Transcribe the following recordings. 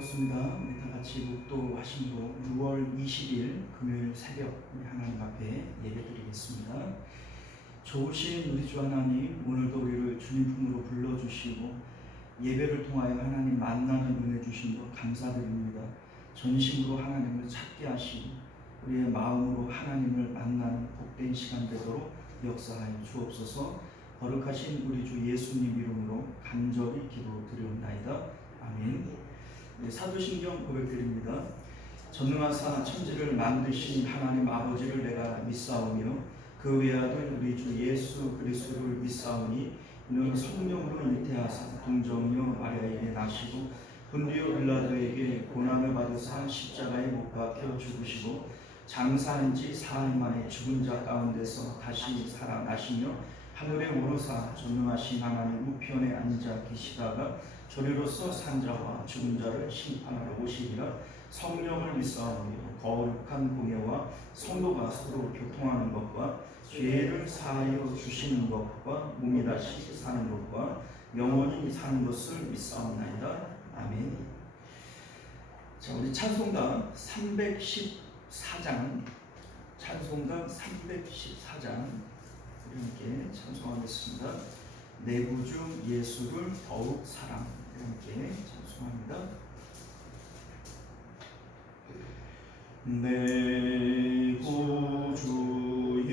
좋습니다. 우리 다 같이 목도하심으로 6월 20일 금요일 새벽 우리 하나님 앞에 예배드리겠습니다. 좋으신 우리 주 하나님, 오늘도 우리를 주님 품으로 불러주시고 예배를 통하여 하나님 만나는 은혜 주신 것 감사드립니다. 전심으로 하나님을 찾게 하시고 우리의 마음으로 하나님을 만나는 복된 시간 되도록 역사하여 주옵소서. 거룩하신 우리 주 예수님 이름으로 간절히 기도드리옵나이다. 아멘. 사도신경 고백드립니다. 전능하사 천지를 만드신 하나님 아버지를 내가 믿사오며 그 외아들 우리 주 예수 그리스도를 믿사오니 이는 성령으로 잉태하사 동정녀 마리아에게 나시고 본디오 빌라도에게 고난을 받으사 십자가에 못 박혀 죽으시고 장사한 지 사흘 만에 죽은 자 가운데서 다시 살아나시며 하늘에 오르사 전능하신 하나님 우편에 앉아 계시다가 저리로서 산 자와 죽은 자를 심판하러 오시리라. 성령을 믿사오며 거룩한 공예와 성도가 서로 교통하는 것과 죄를 사하여 주시는 것과 몸이 다시 사는 것과 영원히 사는 것을 믿사옵나이다. 아멘. 자, 우리 찬송가 314장 찬송가 314장 함께 찬송하겠습니다. 내 구주 예수를 더욱 사랑 함께 찬송합니다. 내 구주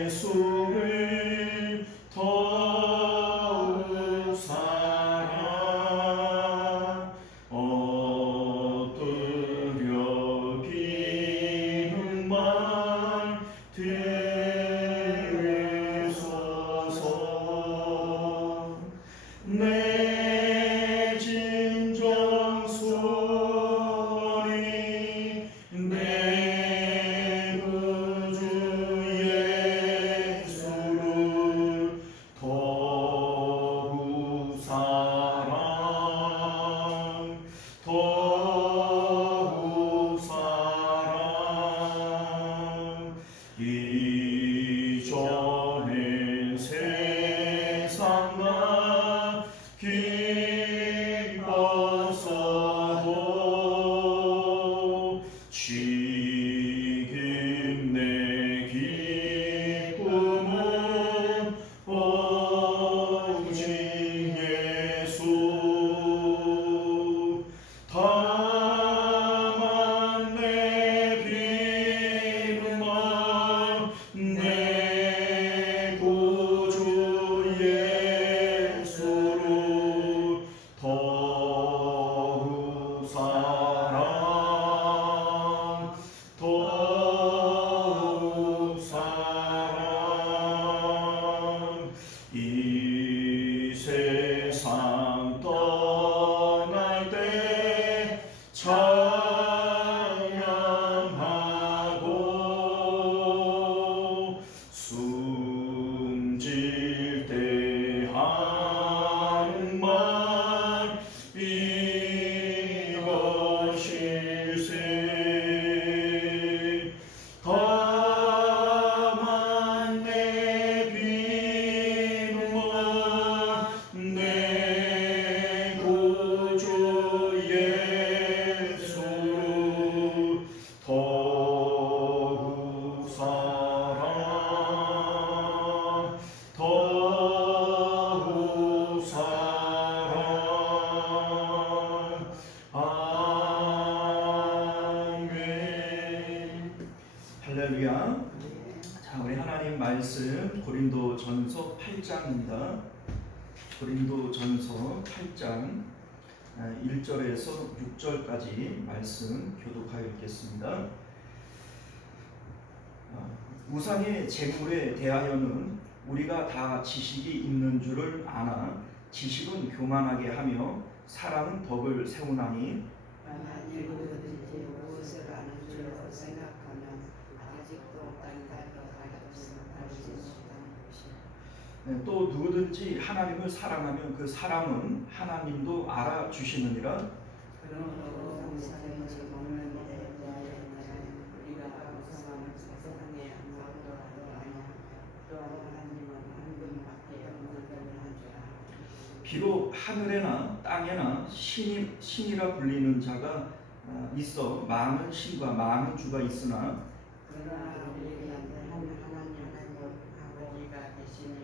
예수를 더욱 사랑 얻으려 비는 말 들으소서. 내 진정 소리 내 구주 예수를 더욱 사랑 더욱 사랑. 이전엔 세상과 기뻐서도 지금 내 기쁨은 오직 예수. 다만 내 비름만 내 구주 예수를 더욱 사랑 더욱 사랑. 이 세상 떠날 때 찬양하고 숨질 때 하는 말 이것일세. 다만 내 비름만 내 구주 예수를 더욱 사랑 더욱 사랑. 아멘. 할렐루야. 자, 우리 하나님 말씀 고린도전서 8장입니다. 고린도전서 8장 1절에서 6절까지 말씀 교독하여 읽겠습니다. 우상의 제물에 대하여는 우리가 다 지식이 있는 줄을 아나 지식은 교만하게 하며 사랑은 덕을 세우나니 만일 누구든지 무엇을 아는 줄로 생각하면 아직도 땅까지 가졌으면 알지 못하는 것이라. 또 누구든지 하나님을 사랑하면 그 사랑은 하나님도 알아주시느니라. 그러므로 우상의 제물에 대하여 우리가 우상하는 세상에 아무것도 아니하며 또 하나님은 한 분밖에 없는 줄 알아. 비록 하늘에나 땅에나 신이라 불리는 자가 있어 많은 신과 많은 주가 있으나 그러나 우리에게 하나님 아버지가 계시니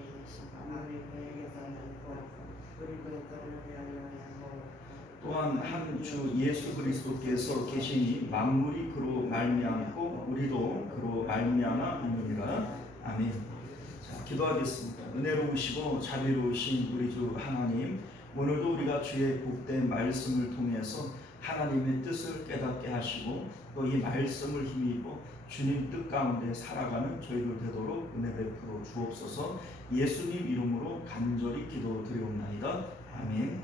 아무리 그에게서는 우리도 그를 위하여 또한 한 주 예수 그리스도께서 계시니 만물이 그로 말미암고 우리도 그로 말미암아 있느니라. 아멘. 자, 기도하겠습니다. 은혜로우시고 자비로우신 우리 주 하나님, 오늘도 우리가 주의 복된 말씀을 통해서 하나님의 뜻을 깨닫게 하시고 또 이 말씀을 힘입어 주님 뜻 가운데 살아가는 저희들 되도록 은혜 베풀어 주옵소서. 예수님 이름으로 간절히 기도드리옵나이다. 아멘.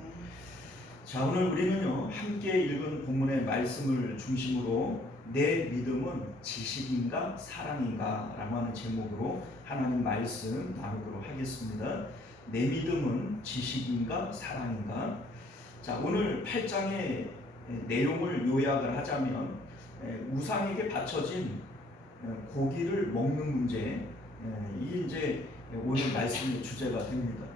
자, 오늘 우리는요 함께 읽은 본문의 말씀을 중심으로 내 믿음은 지식인가 사랑인가 라고 하는 제목으로 하나님 말씀 나누도록 하겠습니다. 내 믿음은 지식인가 사랑인가. 자, 오늘 8장의 내용을 요약을 하자면 우상에게 바쳐진 고기를 먹는 문제, 이게 이제 오늘 말씀의 주제가 됩니다.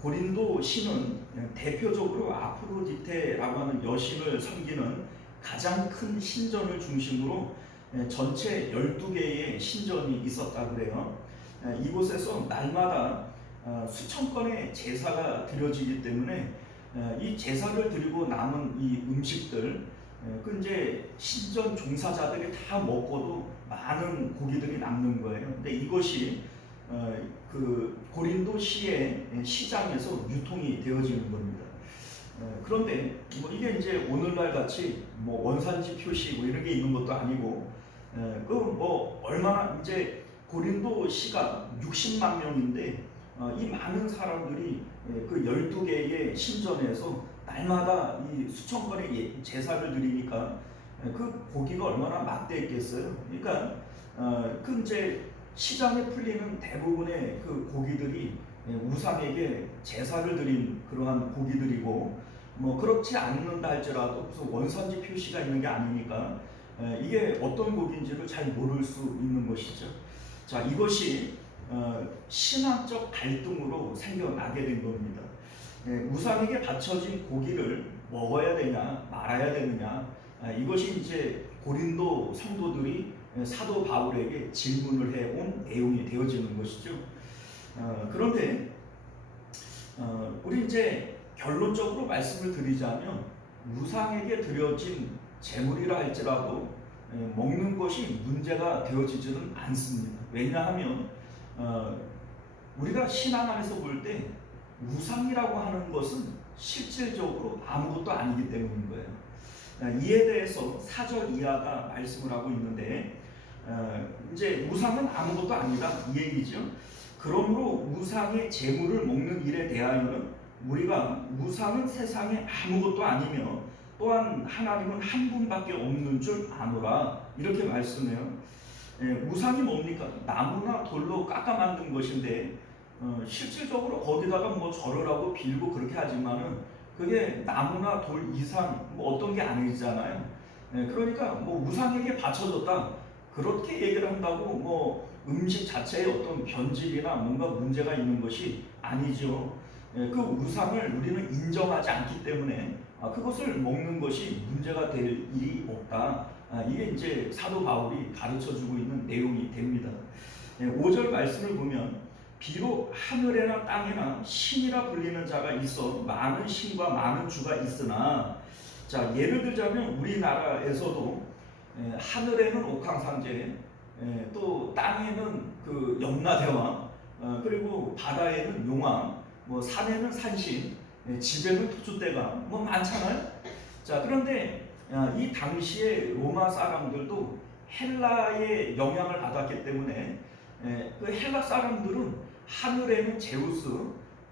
고린도 신은 대표적으로 아프로디테라고 하는 여신을 섬기는 가장 큰 신전을 중심으로 전체 12개의 신전이 있었다 그래요. 이곳에서 날마다 수천 건의 제사가 드려지기 때문에 이 제사를 드리고 남은 이 음식들, 그 이제 신전 종사자들이 다 먹고도 많은 고기들이 남는 거예요. 근데 이것이 그 고린도시의 시장에서 유통이 되어지는 겁니다. 그런데 뭐 이게 이제 오늘날 같이 뭐 원산지 표시 뭐 이런 게 있는 것도 아니고, 그 뭐 얼마나 이제 고린도시가 60만 명인데 이 많은 사람들이 그 12개의 신전에서 날마다 이 수천 건의 제사를 드리니까 그 고기가 얼마나 막대했겠어요. 그러니까 그 이제 시장에 풀리는 대부분의 그 고기들이 우상에게 제사를 드린 그러한 고기들이고, 뭐 그렇지 않는다 할지라도 무슨 원산지 표시가 있는 게 아니니까 이게 어떤 고기인지를 잘 모를 수 있는 것이죠. 자, 이것이 신학적 갈등으로 생겨나게 된 겁니다. 우상에게 바쳐진 고기를 먹어야 되냐 말아야 되느냐, 이것이 이제 고린도 성도들이 사도 바울에게 질문을 해온 내용이 되어지는 것이죠. 그런데 우리 이제 결론적으로 말씀을 드리자면 우상에게 드려진 제물이라 할지라도 먹는 것이 문제가 되어지지는 않습니다. 왜냐하면 우리가 신앙 안에서 볼 때 우상이라고 하는 것은 실질적으로 아무것도 아니기 때문인 거예요. 이에 대해서 4절 이하가 말씀을 하고 있는데, 이제 우상은 아무것도 아니다 이 얘기죠. 그러므로 우상의 제물을 먹는 일에 대하여는 우리가 우상은 세상에 아무것도 아니며 또한 하나님은 한 분밖에 없는 줄 아노라, 이렇게 말씀해요. 우상이 뭡니까? 나무나 돌로 깎아 만든 것인데 실질적으로 거기다가 뭐 절을 하고 빌고 그렇게 하지만은 그게 나무나 돌 이상 뭐 어떤 게 아니잖아요. 그러니까 뭐 우상에게 바쳐졌다 그렇게 얘기를 한다고 뭐 음식 자체에 어떤 변질이나 뭔가 문제가 있는 것이 아니죠. 그 우상을 우리는 인정하지 않기 때문에 그것을 먹는 것이 문제가 될 일이 없다. 이게 이제 사도 바울이 가르쳐주고 있는 내용이 됩니다. 5절 말씀을 보면 비록 하늘에나 땅에나 신이라 불리는 자가 있어 많은 신과 많은 주가 있으나, 자, 예를 들자면 우리나라에서도 하늘에는 옥황상제, 또 땅에는 그 염라대왕, 그리고 바다에는 용왕, 뭐 산에는 산신, 집에는 토주대가 뭐 많잖아요. 자, 그런데 이 당시에 로마 사람들도 헬라의 영향을 받았기 때문에 그 헬라 사람들은 하늘에는 제우스,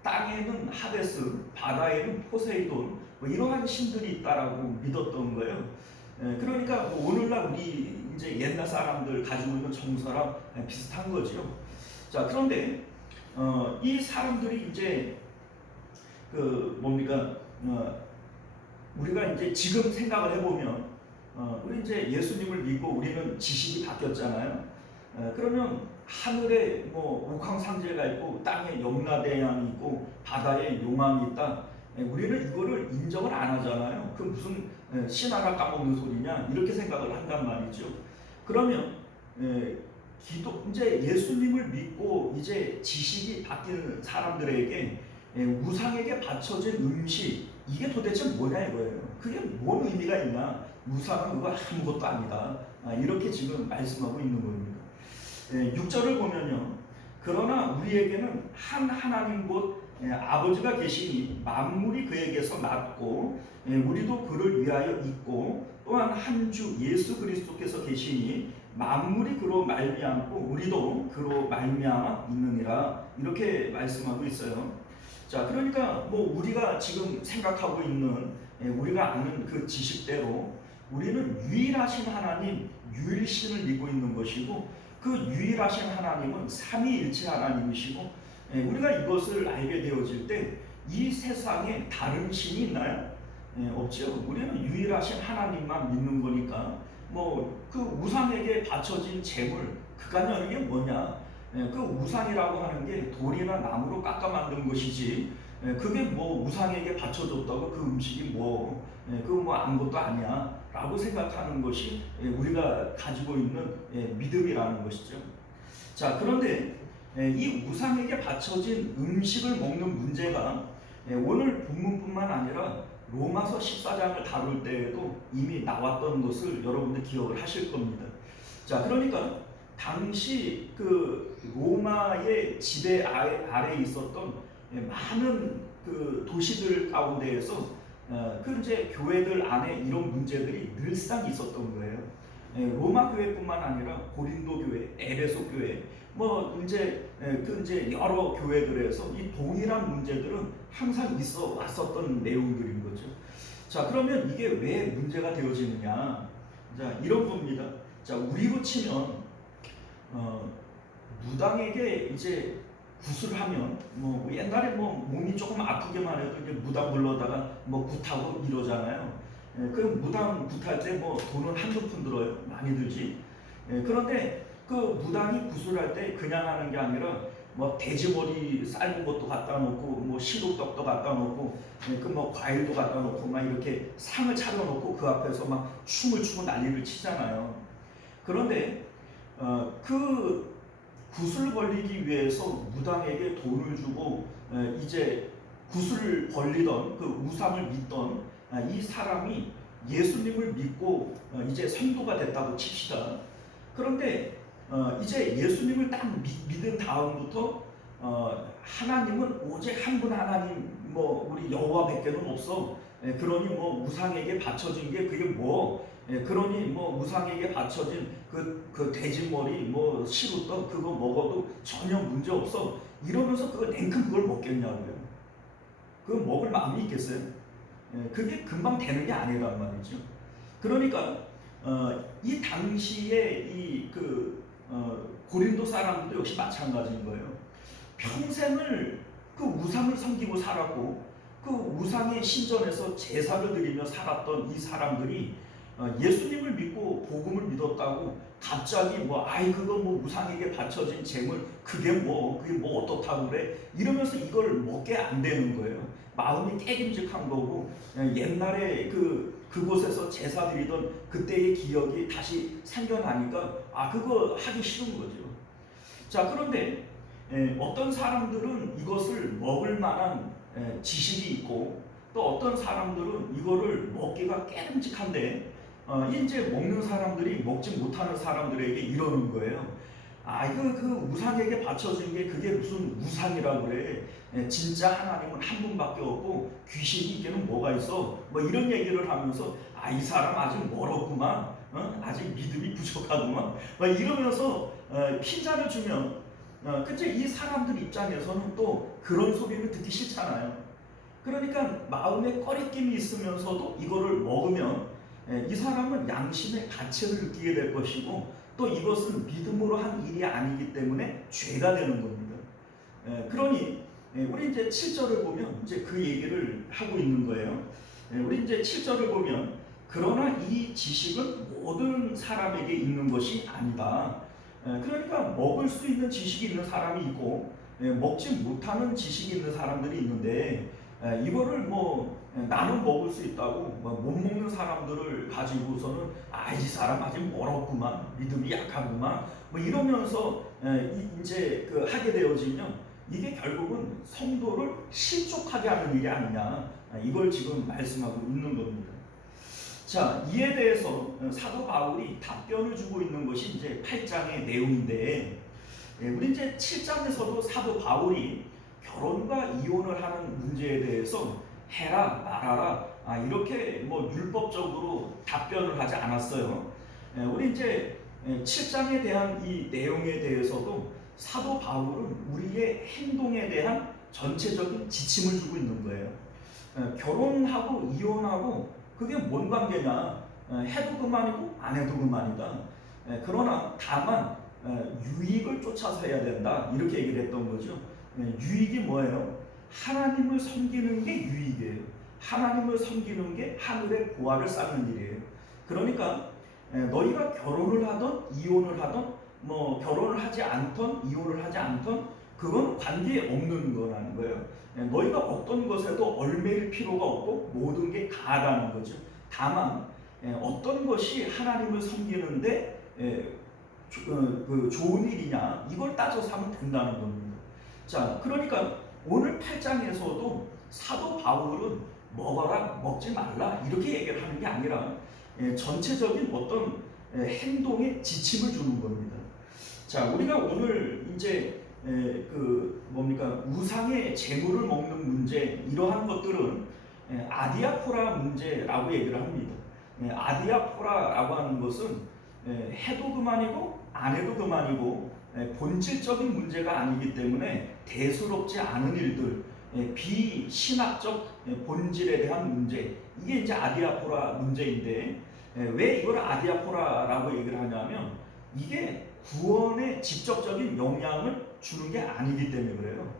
땅에는 하데스, 바다에는 포세이돈, 뭐 이러한 신들이 있다라고 믿었던 거예요. 그러니까 뭐 오늘날 우리 이제 옛날 사람들 가지고 있는 정서랑 비슷한 거죠. 자, 그런데 이 사람들이 이제 그 뭡니까? 우리가 이제 지금 생각을 해보면 우리 이제 예수님을 믿고 우리는 지식이 바뀌었잖아요. 그러면 하늘에 뭐 옥황상제가 있고 땅에 염라대왕이 있고 바다에 용왕이 있다. 우리는 이거를 인정을 안 하잖아요. 그 무슨 신 하나 까먹는 소리냐 이렇게 생각을 한단 말이죠. 그러면 기도 이제 예수님을 믿고 이제 지식이 바뀌는 사람들에게 우상에게 바쳐진 음식 이게 도대체 뭐냐 이거예요. 그게 뭔 의미가 있나? 우상은 그거 아무것도 아니다. 이렇게 지금 말씀하고 있는 겁니다. 6절을 보면요. 그러나 우리에게는 한 하나님 곧 아버지가 계시니 만물이 그에게서 났고 우리도 그를 위하여 있고 또한 한 주 예수 그리스도께서 계시니 만물이 그로 말미암고 우리도 그로 말미암아 있느니라 이렇게 말씀하고 있어요. 자, 그러니까 뭐 우리가 지금 생각하고 있는 우리가 아는 그 지식대로 우리는 유일하신 하나님 유일신을 믿고 있는 것이고 그 유일하신 하나님은 삼위일체 하나님이시고 우리가 이것을 알게 되어질 때 이 세상에 다른 신이 있나요? 없죠. 우리는 유일하신 하나님만 믿는 거니까 뭐 그 우상에게 바쳐진 재물 그간여 이게 뭐냐? 그 우상이라고 하는 게 돌이나 나무로 깎아 만든 것이지 그게 뭐 우상에게 바쳐줬다고 그 음식이 뭐 그거 뭐 아무것도 아니야 라고 생각하는 것이 우리가 가지고 있는 믿음이라는 것이죠. 자, 그런데 이 우상에게 바쳐진 음식을 먹는 문제가 오늘 본문뿐만 아니라 로마서 14장을 다룰 때에도 이미 나왔던 것을 여러분들 기억을 하실 겁니다. 자, 그러니까 당시 그 로마의 지배 아래 있었던 많은 그 도시들 가운데에서 그 이제 교회들 안에 이런 문제들이 늘상 있었던 거예요. 로마 교회뿐만 아니라 고린도 교회, 에베소 교회, 뭐 이제 그 이제 여러 교회들에서 이 동일한 문제들은 항상 있어 왔었던 내용들인 거죠. 자, 그러면 이게 왜 문제가 되어지느냐? 자, 이런 겁니다. 자, 우리로 치면 무당에게 이제 굿을 하면 뭐 옛날에 뭐 몸이 조금 아프게만 해도 이제 무당 불러다가 뭐 굿하고 이러잖아요. 그 무당 굿할 때 뭐 돈은 한두 푼 들어요. 많이 들지. 그런데 그 무당이 굿을 할 때 그냥 하는 게 아니라 뭐 돼지머리 삶은 것도 갖다 놓고 뭐 시루떡도 갖다 놓고 그 뭐 과일도 갖다 놓고 막 이렇게 상을 차려놓고 그 앞에서 막 춤을 추고 난리를 치잖아요. 그런데 그 굿을 벌리기 위해서 무당에게 돈을 주고 이제 굿을 벌리던 그 우상을 믿던 이 사람이 예수님을 믿고 이제 성도가 됐다고 칩시다. 그런데 이제 예수님을 딱 믿은 다음부터 하나님은 오직 한 분 하나님 뭐 우리 여호와밖에는 없어. 그러니 뭐 우상에게 바쳐진 게 그게 뭐 그러니 뭐 우상에게 바쳐진 그 돼지머리 뭐 시루떡 그거 먹어도 전혀 문제 없어 이러면서 그걸 냉큼 그걸 먹겠냐고요. 그거 먹을 마음이 있겠어요? 그게 금방 되는 게 아니란 말이죠. 그러니까 이 당시에 이 고린도 사람들도 역시 마찬가지인 거예요. 평생을 그 우상을 섬기고 살았고 그 우상의 신전에서 제사를 드리며 살았던 이 사람들이 예수님을 믿고 복음을 믿었다고 갑자기 뭐 아이 그거 뭐 우상에게 바쳐진 재물 그게 뭐 어떻다고 그래 이러면서 이걸 먹게 안 되는 거예요. 마음이 깨김직한 거고 옛날에 그곳에서 제사 드리던 그때의 기억이 다시 생겨나니까 그거 하기 싫은 거죠. 자, 그런데 어떤 사람들은 이것을 먹을 만한 지식이 있고 또 어떤 사람들은 이거를 먹기가 깨름직한데 이제 먹는 사람들이 먹지 못하는 사람들에게 이러는 거예요. 이거 그 우상에게 바쳐진 게 그게 무슨 우상이라고 그래. 진짜 하나님은 한 분밖에 없고 귀신이 있게는 뭐가 있어. 뭐 이런 얘기를 하면서 이 사람 아직 멀었구만. 아직 믿음이 부족하구만. 막 이러면서 핀잔을 주면 근데 이 사람들 입장에서는 또 그런 소리를 듣기 싫잖아요. 그러니까 마음에 꺼리낌이 있으면서도 이거를 먹으면 이 사람은 양심의 가책을 느끼게 될 것이고 또 이것은 믿음으로 한 일이 아니기 때문에 죄가 되는 겁니다. 그러니 우리 이제 7절을 보면 이제 그 얘기를 하고 있는 거예요. 우리 이제 7절을 보면 그러나 이 지식은 모든 사람에게 있는 것이 아니다. 그러니까 먹을 수 있는 지식이 있는 사람이 있고 먹지 못하는 지식이 있는 사람들이 있는데 이거를 뭐 나는 먹을 수 있다고 못 먹는 사람들을 가지고서는 이 사람 아직 멀었구만, 믿음이 약하구만, 뭐 이러면서 이제 그 하게 되어지면 이게 결국은 성도를 실족하게 하는 일이 아니냐, 이걸 지금 말씀하고 있는 겁니다. 자, 이에 대해서 사도 바울이 답변을 주고 있는 것이 이제 8장의 내용인데, 우리 이제 7장에서도 사도 바울이 결혼과 이혼을 하는 문제에 대해서 해라 말아라 이렇게 뭐 율법적으로 답변을 하지 않았어요. 우리 이제 7장에 대한 이 내용에 대해서도 사도 바울은 우리의 행동에 대한 전체적인 지침을 주고 있는 거예요. 결혼하고 이혼하고 그게 뭔 관계냐, 해도 그만이고 안 해도 그만이다. 그러나 다만 유익을 쫓아서 해야 된다, 이렇게 얘기를 했던 거죠. 유익이 뭐예요? 하나님을 섬기는 게 유익이에요. 하나님을 섬기는 게 하늘의 보화를 쌓는 일이에요. 그러니까 너희가 결혼을 하던 이혼을 하던 뭐 결혼을 하지 않던 이혼을 하지 않던 그건 관계없는 거라는 거예요. 너희가 어떤 것에도 얽매일 필요가 없고 모든 게 다라는 거죠. 다만 어떤 것이 하나님을 섬기는데 그 좋은 일이냐, 이걸 따져서 하면 된다는 겁니다. 자, 그러니까 오늘 8장에서도 사도 바울은 먹어라 먹지 말라 이렇게 얘기를 하는 게 아니라 전체적인 어떤 행동의 지침을 주는 겁니다. 자, 우리가 오늘 이제 그 뭡니까, 우상의 재물을 먹는 문제, 이러한 것들은 아디아포라 문제라고 얘기를 합니다. 아디아포라라고 하는 것은 해도 그만이고 안 해도 그만이고 본질적인 문제가 아니기 때문에 대수롭지 않은 일들, 비신학적 본질에 대한 문제, 이게 이제 아디아포라 문제인데, 왜 이걸 아디아포라라고 얘기를 하냐면 이게 구원에 직접적인 영향을 주는 게 아니기 때문에 그래요.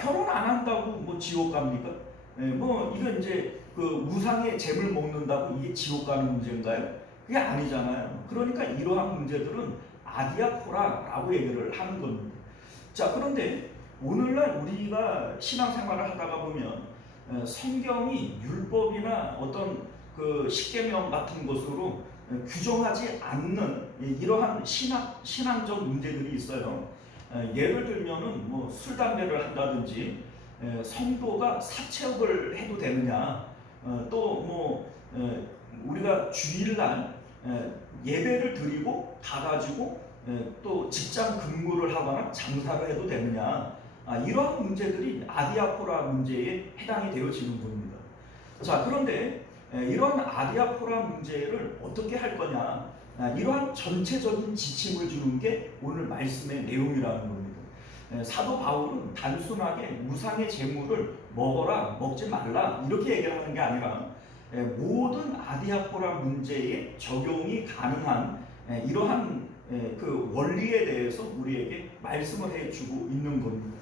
결혼 안 한다고 뭐 지옥 갑니까? 뭐 이건 이제 그 우상의 재물 먹는다고 이게 지옥 가는 문제인가요? 그게 아니잖아요. 그러니까 이러한 문제들은 아디아포라라고 얘기를 하는 겁니다. 자, 그런데 오늘날 우리가 신앙생활을 하다가 보면 성경이 율법이나 어떤 그 십계명 같은 것으로 규정하지 않는 이러한 신앙적 문제들이 있어요. 예를 들면은 뭐 술 담배를 한다든지, 성도가 사채업을 해도 되느냐, 또 뭐 우리가 주일날 예배를 드리고 가가지고 또 직장 근무를 하거나 장사를 해도 되느냐, 이러한 문제들이 아디아포라 문제에 해당이 되어지는 겁니다. 자, 그런데 이러한 아디아포라 문제를 어떻게 할 거냐, 이러한 전체적인 지침을 주는 게 오늘 말씀의 내용이라는 겁니다. 사도 바울은 단순하게 우상의 재물을 먹어라 먹지 말라 이렇게 얘기를 하는 게 아니라 모든 아디아포라 문제에 적용이 가능한 이러한 그 원리에 대해서 우리에게 말씀을 해주고 있는 겁니다.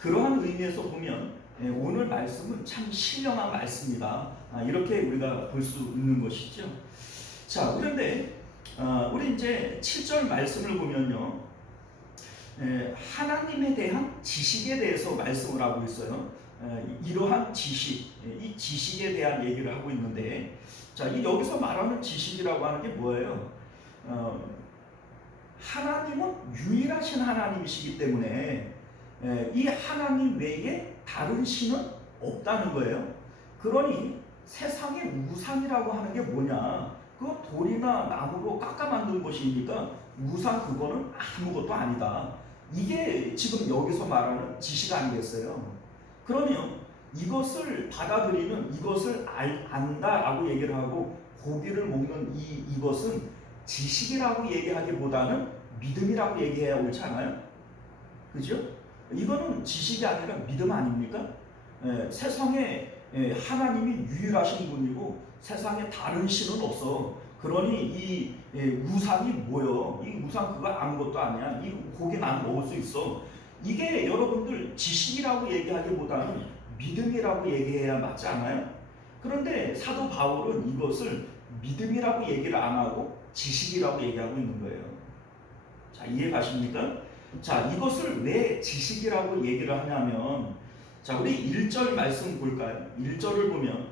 그러한 의미에서 보면 오늘 말씀은 참 신령한 말씀이다, 이렇게 우리가 볼 수 있는 것이죠. 자, 그런데 우리 이제 7절 말씀을 보면요, 하나님에 대한 지식에 대해서 말씀을 하고 있어요. 이러한 지식, 이 지식에 대한 얘기를 하고 있는데, 자, 이 여기서 말하는 지식이라고 하는 게 뭐예요? 하나님은 유일하신 하나님이시기 때문에 이 하나님 외에 다른 신은 없다는 거예요. 그러니 세상의 우상이라고 하는 게 뭐냐? 그 돌이나 나무로 깎아 만든 것이니까 우상 그거는 아무것도 아니다. 이게 지금 여기서 말하는 지식 아니겠어요? 그러면 이것을 받아들이는, 이것을 안다라고 얘기를 하고 고기를 먹는 이것은 지식이라고 얘기하기보다는 믿음이라고 얘기해야 옳지 않아요? 그죠? 이거는 지식이 아니라 믿음 아닙니까? 세상에 하나님이 유일하신 분이고 세상에 다른 신은 없어. 그러니 이 우상이 뭐요? 이 우상 그거 아무것도 아니야. 이 고기 난 먹을 수 있어. 이게 여러분들 지식이라고 얘기하기보다는 믿음이라고 얘기해야 맞지 않아요? 그런데 사도 바울은 이것을 믿음이라고 얘기를 안 하고 지식이라고 얘기하고 있는 거예요. 자, 이해 가십니까? 자, 이것을 왜 지식이라고 얘기를 하냐면 자, 우리 1절 말씀 볼까요? 1절을 보면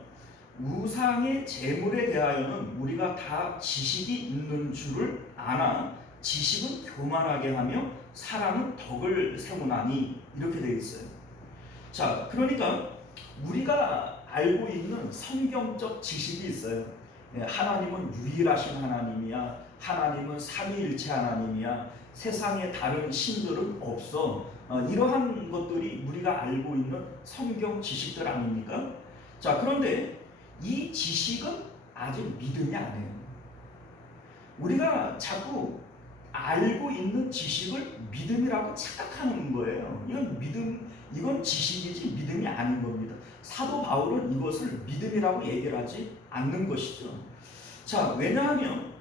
우상의 재물에 대하여는 우리가 다 지식이 있는 줄을 아나 지식은 교만하게 하며 사랑은 덕을 세우나니 이렇게 되어 있어요. 자, 그러니까 우리가 알고 있는 성경적 지식이 있어요. 하나님은 유일하신 하나님이야. 하나님은 삼위일체 하나님이야. 세상에 다른 신들은 없어. 이러한 것들이 우리가 알고 있는 성경 지식들 아닙니까? 자, 그런데 이 지식은 아직 믿음이 아니에요. 우리가 자꾸 알고 있는 지식을 믿음이라고 착각하는 거예요. 이건 지식이지 믿음이 아닌 겁니다. 사도 바울은 이것을 믿음이라고 얘기를 하지 않는 것이죠. 자, 왜냐하면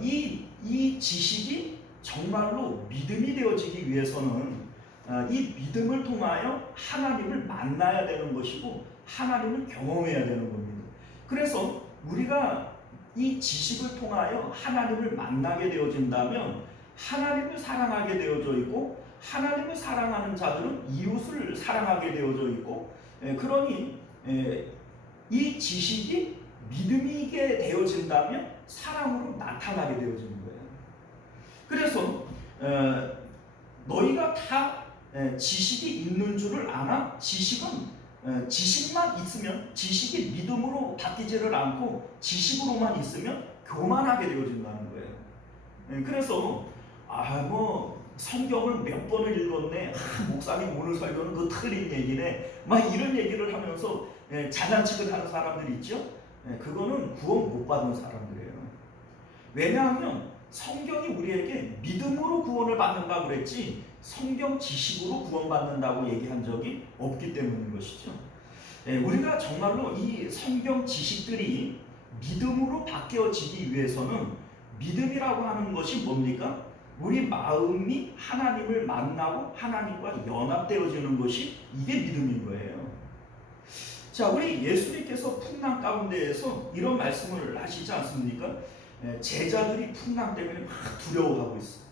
이 지식이 정말로 믿음이 되어지기 위해서는 이 믿음을 통하여 하나님을 만나야 되는 것이고 하나님을 경험해야 되는 겁니다. 그래서 우리가 이 지식을 통하여 하나님을 만나게 되어진다면 하나님을 사랑하게 되어져 있고 하나님을 사랑하는 자들은 이웃을 사랑하게 되어져 있고 그러니 이 지식이 믿음이게 되어진다면 사랑으로 나타나게 되어지는 거예요. 그래서 너희가 다 지식이 있는 줄을 아나 지식은 지식만 있으면 지식이 믿음으로 바뀌지를 않고 지식으로만 있으면 교만하게 되어진다는 거예요. 그래서 성경을 몇 번을 읽었네. 목사님 오늘 설교는 그 틀린 얘기네. 막 이런 얘기를 하면서 장난치고 하는 사람들이 있죠. 그거는 구원 못 받은 사람들이에요. 왜냐하면 성경이 우리에게 믿음으로 구원을 받는다고 그랬지 성경 지식으로 구원받는다고 얘기한 적이 없기 때문인 것이죠. 우리가 정말로 이 성경 지식들이 믿음으로 바뀌어지기 위해서는 믿음이라고 하는 것이 뭡니까? 우리 마음이 하나님을 만나고 하나님과 연합되어지는 것이 이게 믿음인 거예요. 자, 우리 예수님께서 풍랑 가운데에서 이런 말씀을 하시지 않습니까? 제자들이 풍랑 때문에 막 두려워하고 있어요.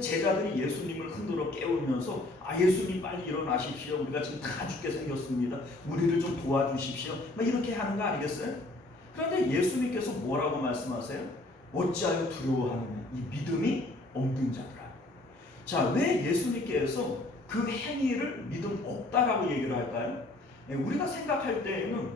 제자들이 예수님을 흔들어 깨우면서 예수님 빨리 일어나십시오. 우리가 지금 다 죽게 생겼습니다. 우리를 좀 도와주십시오. 막 이렇게 하는 거 아니겠어요? 그런데 예수님께서 뭐라고 말씀하세요? 어찌하여 두려워하느냐? 이 믿음이 없는 자들아. 자, 왜 예수님께서 그 행위를 믿음 없다라고 얘기를 할까요? 우리가 생각할 때에는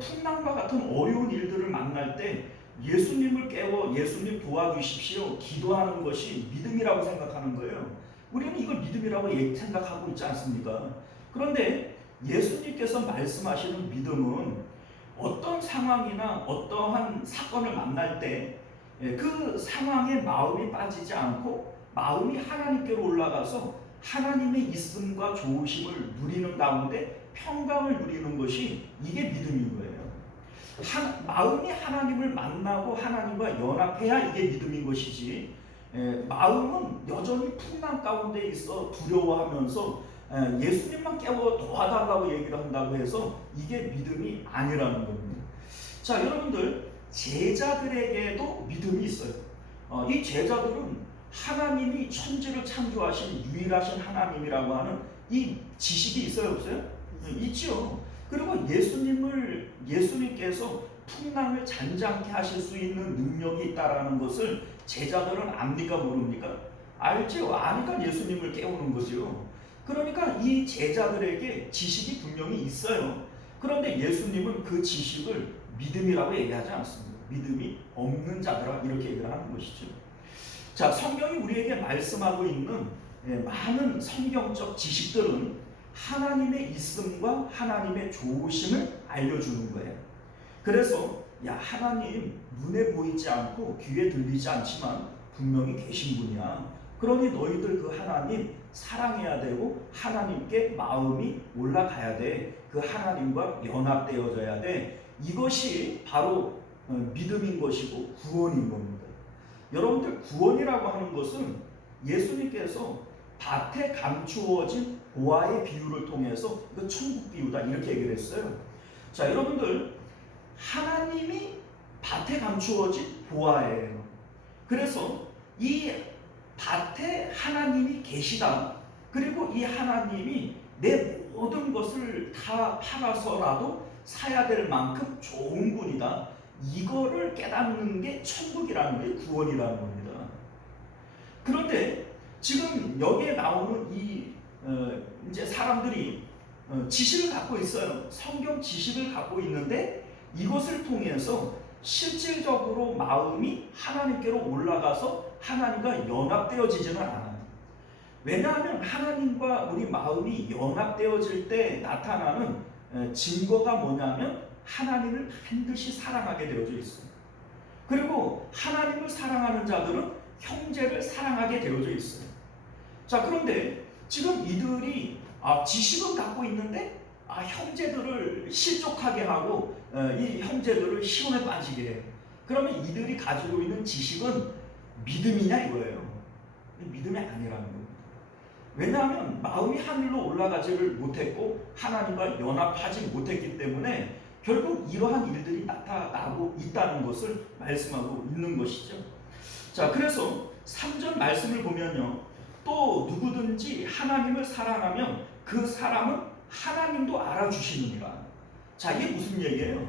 풍랑과 같은 어려운 일들을 만날 때 예수님을 깨워 예수님 도와주십시오 기도하는 것이 믿음이라고 생각하는 거예요. 우리는 이걸 믿음이라고 생각하고 있지 않습니까? 그런데 예수님께서 말씀하시는 믿음은 어떤 상황이나 어떠한 사건을 만날 때 그 상황에 마음이 빠지지 않고 마음이 하나님께로 올라가서 하나님의 있음과 좋으심을 누리는 가운데 평강을 누리는 것이 이게 믿음인 거예요. 마음이 하나님을 만나고 하나님과 연합해야 이게 믿음인 것이지 마음은 여전히 풍랑 가운데 있어 두려워하면서 예수님만 깨워 도와달라고 얘기를 한다고 해서 이게 믿음이 아니라는 겁니다. 자, 여러분들 제자들에게도 믿음이 있어요. 이 제자들은 하나님이 천지를 창조하신 유일하신 하나님이라고 하는 이 지식이 있어요, 없어요? 있죠. 그리고 예수님께서 풍랑을 잔잔케 하실 수 있는 능력이 있다라는 것을 제자들은 압니까, 모릅니까? 알죠. 아니까 예수님을 깨우는 거죠. 그러니까 이 제자들에게 지식이 분명히 있어요. 그런데 예수님은 그 지식을 믿음이라고 얘기하지 않습니다. 믿음이 없는 자들아 이렇게 얘기를 하는 것이죠. 자, 성경이 우리에게 말씀하고 있는 많은 성경적 지식들은 하나님의 있음과 하나님의 좋으심을 알려주는 거예요. 그래서 하나님 눈에 보이지 않고 귀에 들리지 않지만 분명히 계신 분이야. 그러니 너희들 그 하나님 사랑해야 되고 하나님께 마음이 올라가야 돼. 그 하나님과 연합되어져야 돼. 이것이 바로 믿음인 것이고 구원인 겁니다. 여러분들 구원이라고 하는 것은 예수님께서 밭에 감추어진 보화의 비유를 통해서 이거 천국 비유다 이렇게 얘기를 했어요. 자, 여러분들 하나님이 밭에 감추어진 보화예요. 그래서 이 밭에 하나님이 계시다. 그리고 이 하나님이 내 모든 것을 다 팔아서라도 사야 될 만큼 좋은 분이다. 이거를 깨닫는 게 천국이라는 게 구원이라는 겁니다. 그런데 지금 여기에 나오는 이제 사람들이 지식을 갖고 있어요. 성경 지식을 갖고 있는데 이것을 통해서 실질적으로 마음이 하나님께로 올라가서 하나님과 연합되어지지는 않아요. 왜냐하면 하나님과 우리 마음이 연합되어질 때 나타나는 증거가 뭐냐면 하나님을 반드시 사랑하게 되어져 있어요. 그리고 하나님을 사랑하는 자들은 형제를 사랑하게 되어져 있어요. 자, 그런데 지금 이들이 지식은 갖고 있는데 형제들을 실족하게 하고 이 형제들을 시험에 빠지게 해요. 그러면 이들이 가지고 있는 지식은 믿음이냐 이거예요. 믿음이 아니라는 겁니다. 왜냐하면 마음이 하늘로 올라가지를 못했고 하나님과 연합하지 못했기 때문에 결국 이러한 일들이 나타나고 있다는 것을 말씀하고 있는 것이죠. 자, 그래서 3절 말씀을 보면요, 또 누구든지 하나님을 사랑하면 그 사람은 하나님도 알아주시느니라. 자, 이게 무슨 얘기예요?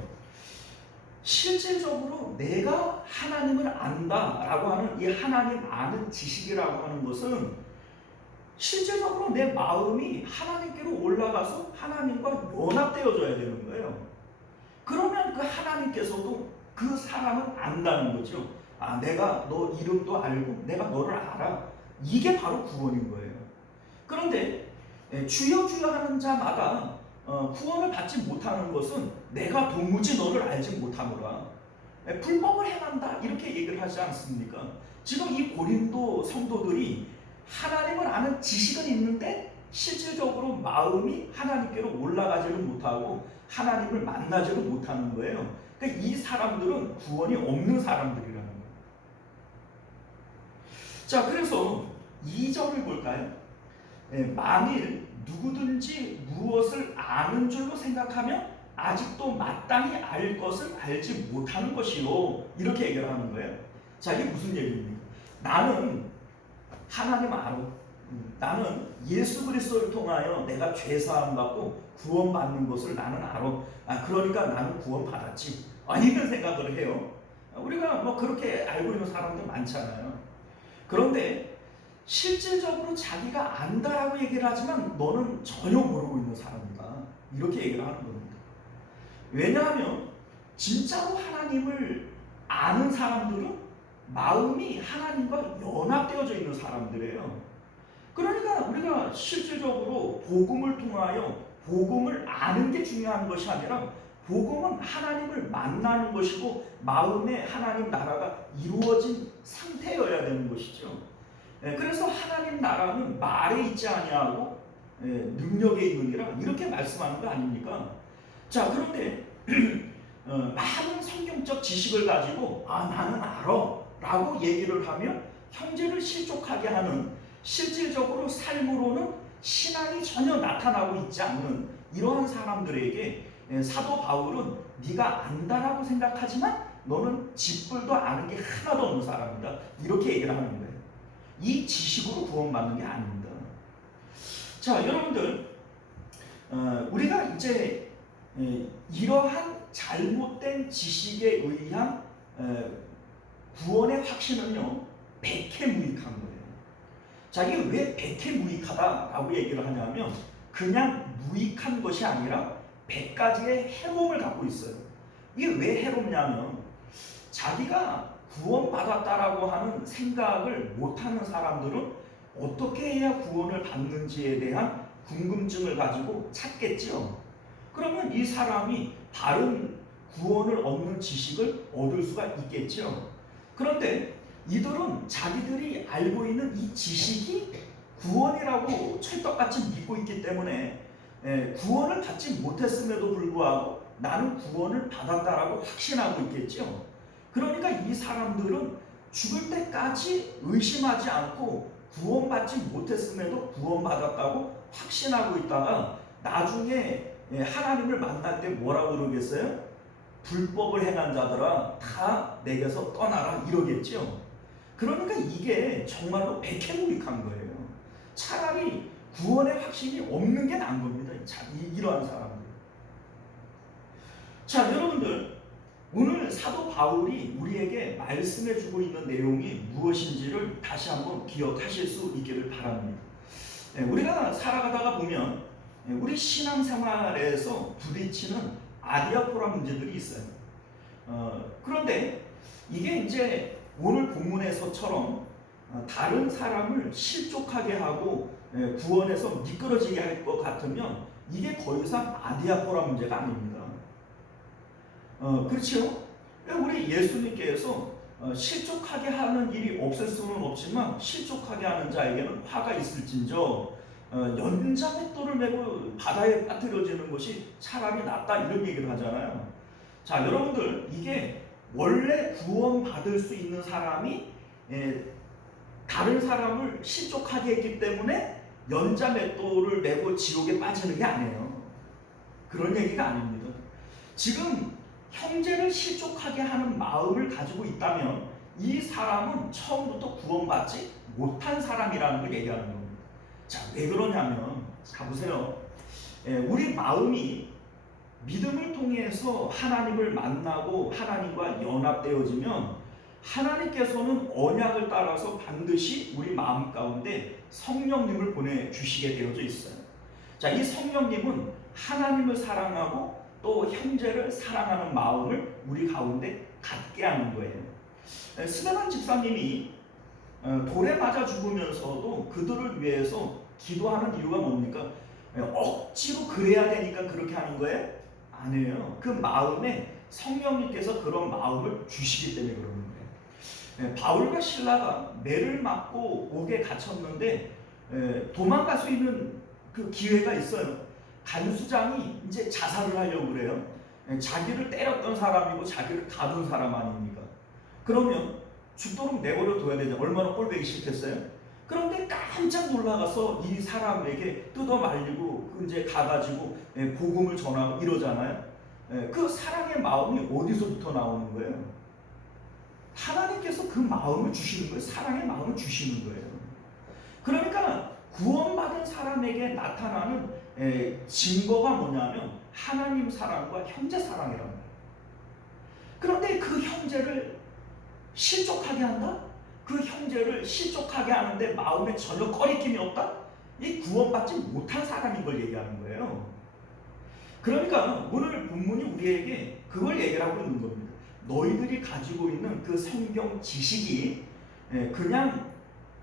실질적으로 내가 하나님을 안다라고 하는 이 하나님 아는 지식이라고 하는 것은 실질적으로 내 마음이 하나님께로 올라가서 하나님과 연합되어져야 되는 거예요. 그러면 그 하나님께서도 그 사람은 안다는 거죠. 내가 너 이름도 알고 내가 너를 알아. 이게 바로 구원인 거예요. 그런데 주여 주여 하는 자마다 구원을 받지 못하는 것은 내가 도무지 너를 알지 못하노라. 불법을 행한다 이렇게 얘기를 하지 않습니까? 지금 이 고린도 성도들이 하나님을 아는 지식은 있는데 실질적으로 마음이 하나님께로 올라가지를 못하고 하나님을 만나지를 못하는 거예요. 그러니까 이 사람들은 구원이 없는 사람들이라는 거예요. 자, 그래서 2절을 볼까요? 만일 누구든지 무엇을 아는 줄로 생각하면 아직도 마땅히 알 것을 알지 못하는 것이요. 이렇게 얘기를 하는 거예요. 자, 이게 무슨 얘기입니까? 나는 하나님 알아. 나는 예수 그리스도를 통하여 내가 죄 사함 받고 구원 받는 것을 나는 알아. 그러니까 나는 구원 받았지. 이런 생각을 해요. 우리가 뭐 그렇게 알고 있는 사람들 많잖아요. 그런데 실질적으로 자기가 안다라고 얘기를 하지만 너는 전혀 모르고 있는 사람이다. 이렇게 얘기를 하는 겁니다. 왜냐하면 진짜로 하나님을 아는 사람들은 마음이 하나님과 연합되어져 있는 사람들이에요. 그러니까 우리가 실질적으로 복음을 통하여 복음을 아는 게 중요한 것이 아니라 복음은 하나님을 만나는 것이고 마음에 하나님 나라가 이루어진 상태여야 되는 것이죠. 그래서 하나님 나라는 말에 있지 아니하고 능력에 있느니라 이렇게 말씀하는 거 아닙니까? 자, 그런데 많은 성경적 지식을 가지고 나는 알아 라고 얘기를 하면 형제를 실족하게 하는, 실질적으로 삶으로는 신앙이 전혀 나타나고 있지 않는 이러한 사람들에게 사도 바울은 네가 안다라고 생각하지만 너는 쥐뿔도 아는 게 하나도 없는 사람이다 이렇게 얘기를 하는 거예요. 이 지식으로 구원받는 게 아닙니다. 자, 여러분들 우리가 이제 이러한 잘못된 지식에 의한 구원의 확신은요 100해 무익한 거예요. 자, 이게 왜 100해 무익하다라고 얘기를 하냐면 그냥 무익한 것이 아니라 100가지의 해로움을 갖고 있어요. 이게 왜 해롭냐면 자기가 구원받았다라고 하는 생각을 못하는 사람들은 어떻게 해야 구원을 받는지에 대한 궁금증을 가지고 찾겠죠. 그러면 이 사람이 다른 구원을 얻는 지식을 얻을 수가 있겠죠. 그런데 이들은 자기들이 알고 있는 이 지식이 구원이라고 철떡같이 믿고 있기 때문에 구원을 받지 못했음에도 불구하고 나는 구원을 받았다라고 확신하고 있겠죠. 그러니까 이 사람들은 죽을 때까지 의심하지 않고 구원받지 못했음에도 구원받았다고 확신하고 있다가 나중에 하나님을 만날 때 뭐라고 그러겠어요? 불법을 행한 자들아 다 내게서 떠나라 이러겠죠. 그러니까 이게 정말로 백해무익한 거예요. 차라리 구원의 확신이 없는 게 나은 겁니다. 이러한 사람들. 자, 여러분들, 오늘 사도 바울이 우리에게 말씀해주고 있는 내용이 무엇인지를 다시 한번 기억하실 수 있기를 바랍니다. 우리가 살아가다가 보면 우리 신앙생활에서 부딪히는 아디아포라 문제들이 있어요. 그런데 이게 이제 오늘 본문에서처럼 다른 사람을 실족하게 하고 구원해서 미끄러지게 할 것 같으면 이게 더 이상 아디아포라 문제가 아닙니다. 그렇죠? 우리 예수님께서 실족하게 하는 일이 없을 수는 없지만 실족하게 하는 자에게는 화가 있을진저 연자맷돌을 메고 바다에 빠뜨려지는 것이 차라리 낫다, 이런 얘기를 하잖아요. 자, 여러분들, 이게 원래 구원받을 수 있는 사람이 다른 사람을 실족하게 했기 때문에 연자맷돌을 메고 지옥에 빠지는 게 아니에요. 그런 얘기가 아닙니다. 지금 형제를 실족하게 하는 마음을 가지고 있다면 이 사람은 처음부터 구원받지 못한 사람이라는 걸 얘기하는 겁니다. 자, 왜 그러냐면, 가보세요. 우리 마음이 믿음을 통해서 하나님을 만나고 하나님과 연합되어지면 하나님께서는 언약을 따라서 반드시 우리 마음 가운데 성령님을 보내주시게 되어져 있어요. 자, 이 성령님은 하나님을 사랑하고 또 형제를 사랑하는 마음을 우리 가운데 갖게 하는 거예요. 스데반 집사님이 돌에 맞아 죽으면서도 그들을 위해서 기도하는 이유가 뭡니까? 억지로 그래야 되니까 그렇게 하는 거예요? 아니에요. 그 마음에 성령님께서 그런 마음을 주시기 때문에 그러는 거예요. 바울과 실라가 매를 맞고 옥에 갇혔는데 도망갈 수 있는 그 기회가 있어요. 간수장이 이제 자살을 하려고 그래요. 자기를 때렸던 사람이고 자기를 가둔 사람 아닙니까? 그러면 죽도록 내버려 둬야 되죠. 얼마나 꼴보기 싫겠어요? 그런데 깜짝 놀라가서 이 사람에게 뜯어 말리고 이제 가가지고 복음을 전하고 이러잖아요. 그 사랑의 마음이 어디서부터 나오는 거예요? 하나님께서 그 마음을 주시는 거예요. 사랑의 마음을 주시는 거예요. 그러니까 구원받은 사람에게 나타나는 증거가 뭐냐면 하나님 사랑과 형제 사랑이란 말이에요. 그런데 그 형제를 실족하게 한다? 그 형제를 실족하게 하는데 마음에 전혀 꺼리낌이 없다? 이 구원받지 못한 사람인 걸 얘기하는 거예요. 그러니까 오늘 본문이 우리에게 그걸 얘기를 하고 있는 겁니다. 너희들이 가지고 있는 그 성경 지식이 그냥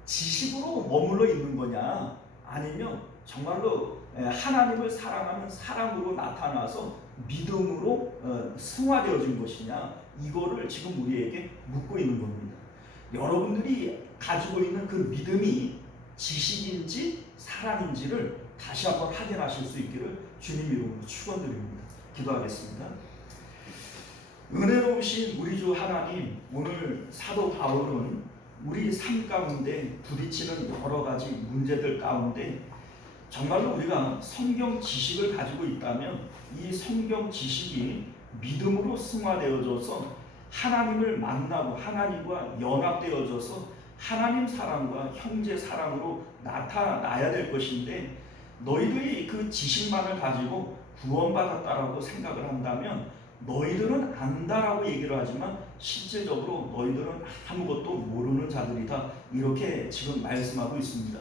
지식으로 머물러 있는 거냐, 아니면 정말로 하나님을 사랑하는 사랑으로 나타나서 믿음으로 승화되어진 것이냐, 이거를 지금 우리에게 묻고 있는 겁니다. 여러분들이 가지고 있는 그 믿음이 지식인지 사랑인지를 다시 한번 확인하실 수 있기를 주님 이름으로 축원드립니다. 기도하겠습니다. 은혜로우신 우리 주 하나님, 오늘 사도 바울은 우리 삶 가운데 부딪히는 여러 가지 문제들 가운데 정말로 우리가 성경 지식을 가지고 있다면 이 성경 지식이 믿음으로 승화되어져서 하나님을 만나고 하나님과 연합되어져서 하나님 사랑과 형제 사랑으로 나타나야 될 것인데, 너희들이 그 지식만을 가지고 구원받았다라고 생각을 한다면 너희들은 안다라고 얘기를 하지만 실제적으로 너희들은 아무것도 모르는 자들이다, 이렇게 지금 말씀하고 있습니다.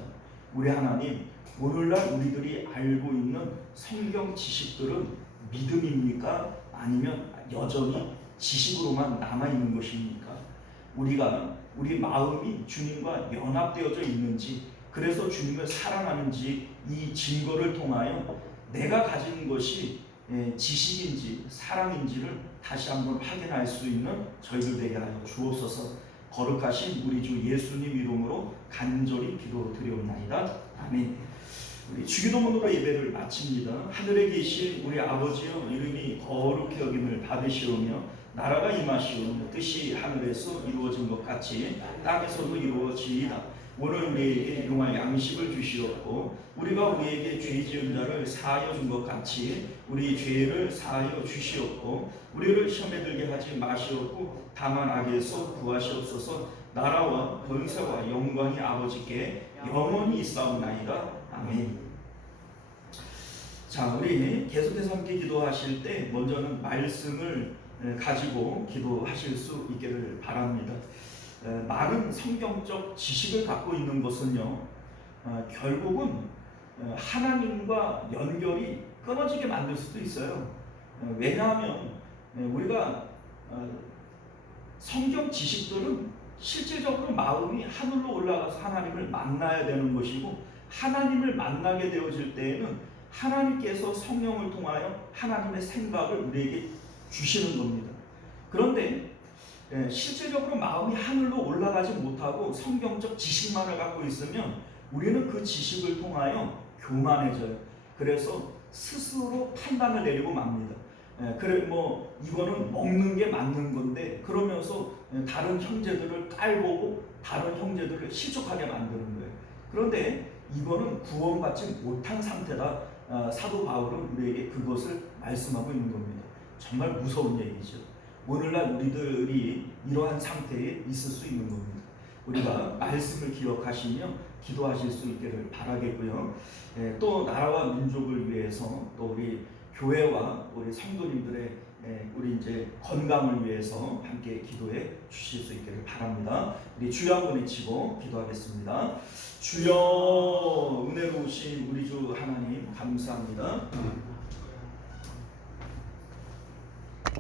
우리 하나님, 오늘날 우리들이 알고 있는 성경 지식들은 믿음입니까? 아니면 여전히 지식으로만 남아있는 것입니까? 우리가 우리 마음이 주님과 연합되어져 있는지, 그래서 주님을 사랑하는지, 이 증거를 통하여 내가 가진 것이 지식인지 사랑인지를 다시 한번 확인할 수 있는 저희들 되게 하여 주옵소서. 거룩하신 우리 주 예수님 이름으로 간절히 기도드리옵나이다. 아멘. 우리 주기도문으로 예배를 마칩니다. 하늘에 계신 우리 아버지여, 이름이 거룩히 여김을 받으시오며 나라가 임하시오며 뜻이 하늘에서 이루어진 것 같이 땅에서도 이루어지이다. 오늘 우리에게 용할 양식을 주시옵고 우리가 우리에게 죄 지은 자를 사하여 준 것 같이 우리 죄를 사하여 주시옵고 우리를 시험에 들게 하지 마시옵고 다만 악에서 구하시옵소서. 나라와 권세와 영광이 아버지께 영원히 있사옵나이다. 아멘. 자, 우리 계속해서 함께 기도하실 때 먼저는 말씀을 가지고 기도하실 수 있기를 바랍니다. 많은 성경적 지식을 갖고 있는 것은요, 결국은 하나님과 연결이 끊어지게 만들 수도 있어요. 왜냐하면 우리가 성경 지식들은 실질적으로 마음이 하늘로 올라가서 하나님을 만나야 되는 것이고, 하나님을 만나게 되어질 때에는 하나님께서 성령을 통하여 하나님의 생각을 우리에게 주시는 겁니다. 그런데 실질적으로 마음이 하늘로 올라가지 못하고 성경적 지식만을 갖고 있으면 우리는 그 지식을 통하여 교만해져요. 그래서 스스로 판단을 내리고 맙니다. 그래 뭐 이거는 먹는 게 맞는 건데, 그러면서 다른 형제들을 깔보고 다른 형제들을 실족하게 만드는 거예요. 그런데 이거는 구원받지 못한 상태다. 사도 바울은 우리에게 그것을 말씀하고 있는 겁니다. 정말 무서운 얘기죠. 오늘날 우리들이 이러한 상태에 있을 수 있는 겁니다. 우리가 말씀을 기억하시며 기도하실 수 있기를 바라겠고요. 또 나라와 민족을 위해서, 또 우리 교회와 우리 성도님들의 우리 이제 건강을 위해서 함께 기도해 주실 수 있기를 바랍니다. 우리 주여 한번 외치고 기도하겠습니다. 주여, 은혜로우신 우리 주 하나님 감사합니다.